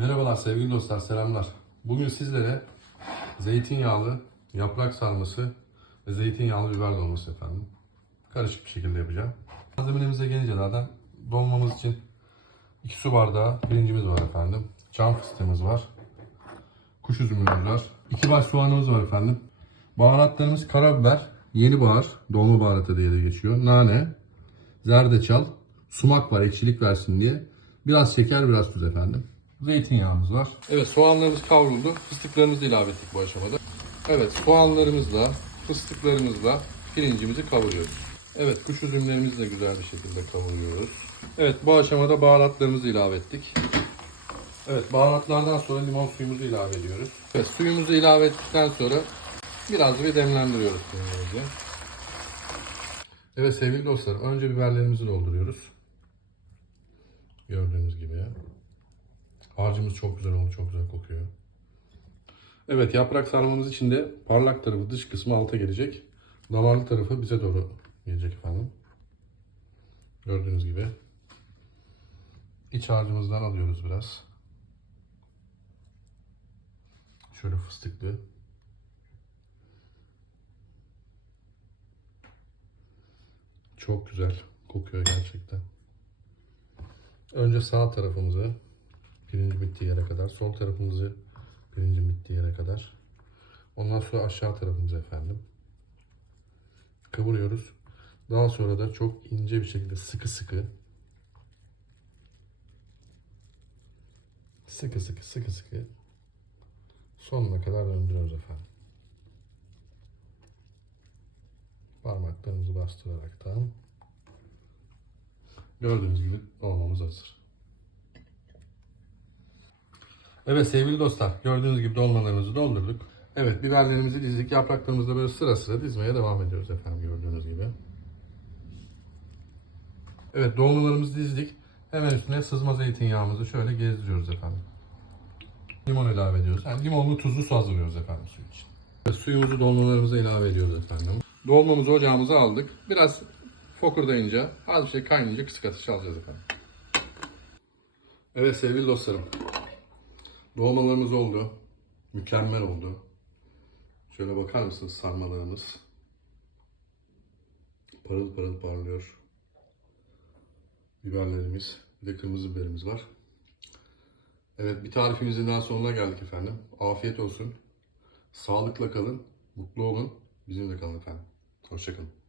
Merhabalar sevgili dostlar, selamlar. Bugün sizlere zeytinyağlı yaprak sarması ve zeytinyağlı biber dolması efendim. Karışık bir şekilde yapacağım. Malzemelerimize gelince zaten dolmamız için 2 su bardağı pirincimiz var efendim. Çam fıstığımız var. Kuş üzümümüz var. 2 baş soğanımız var efendim. Baharatlarımız karabiber, yeni bahar, dolma baharatı diye de geçiyor. Nane, zerdeçal, sumak var ekşilik versin diye. Biraz şeker, biraz tuz efendim. Zeytinyağımız var. Evet soğanlarımız kavruldu. Fıstıklarımızı ilave ettik bu aşamada. Evet soğanlarımızla, fıstıklarımızla pirincimizi kavuruyoruz. Evet kuş üzümlerimizi de güzel bir şekilde kavuruyoruz. Evet bu aşamada baharatlarımızı ilave ettik. Evet baharatlardan sonra limon suyumuzu ilave ediyoruz. Evet suyumuzu ilave ettikten sonra biraz bir demlendiriyoruz suyumuzu. Evet sevgili dostlar önce biberlerimizi dolduruyoruz. Gördüğünüz gibi. Harcımız çok güzel oldu, çok güzel kokuyor. Evet, yaprak sarmamız için de parlak tarafı dış kısmı alta gelecek. Damarlı tarafı bize doğru gelecek efendim. Gördüğünüz gibi. İç harcımızdan alıyoruz biraz. Şöyle fıstıklı. Çok güzel kokuyor gerçekten. Önce sağ tarafımızı pirinci bittiği yere kadar, sol tarafımızı pirincin bittiği yere kadar. Ondan sonra aşağı tarafımızı efendim. Kavuruyoruz. Daha sonra da çok ince bir şekilde sıkı sıkı sıkı sıkı sıkı sıkı sonuna kadar döndürüyoruz efendim. Parmaklarımızı bastıraraktan gördüğünüz gibi olmamız hazır. Evet sevgili dostlar gördüğünüz gibi dolmalarımızı doldurduk. Evet biberlerimizi dizdik. Yapraklarımızı böyle sıra sıra dizmeye devam ediyoruz efendim gördüğünüz gibi. Evet dolmalarımızı dizdik. Hemen üstüne sızma zeytinyağımızı şöyle gezdiriyoruz efendim. Limon ilave ediyoruz. Yani limonlu tuzlu su hazırlıyoruz efendim suyu için. Evet, suyumuzu dolmalarımıza ilave ediyoruz efendim. Dolmamızı ocağımıza aldık. Biraz fokurdayınca az bir şey kaynayınca kısık ateş alacağız efendim. Evet sevgili dostlarım. Dolmalarımız oldu. Mükemmel oldu. Şöyle bakar mısınız sarmalarımız? Parıl parıl parlıyor. Biberlerimiz, bir de kırmızı biberimiz var. Evet bir tarifimizin daha sonuna geldik efendim. Afiyet olsun. Sağlıkla kalın, mutlu olun. Bizimle kalın efendim. Hoşçakalın.